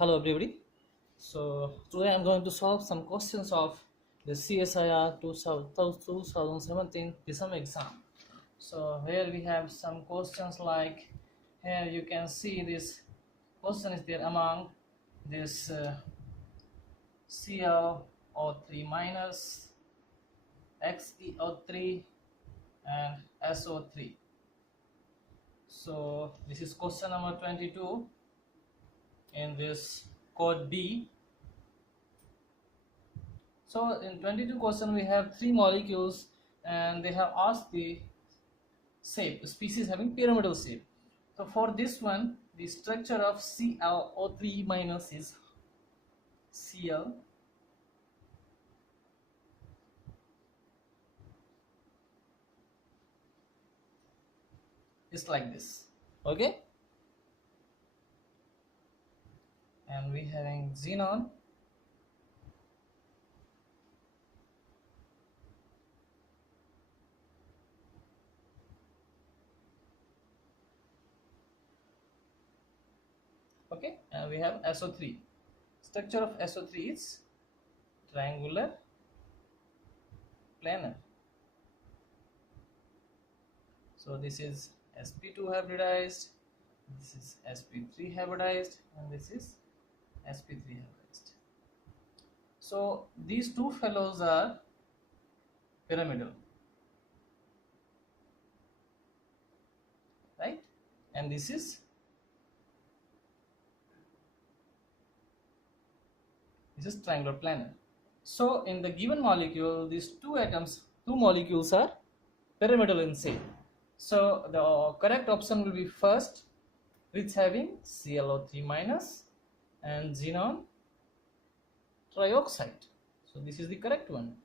Hello everybody. So today I'm going to solve some questions of the CSIR 2017 December exam. So here we have some questions like, here you can see this question is there among this ClO3 minus, XeO3 and SO3. So this is question number 22 in this code B. So in 22 question we have three molecules and they have asked the shape, species having pyramidal shape. So for this one, the structure of ClO3 minus is Cl is like this, okay, and we having xenon, okay, and we have SO3. Structure of SO3 is triangular planar. So this is sp2 hybridized, this is sp3 hybridized, and this is sp3 hybridized. So these two fellows are pyramidal, right? And this is triangular planar. So in the given molecule, these two molecules are pyramidal in shape. So the correct option will be first, which having ClO3 minus and xenon trioxide. So this is the correct one.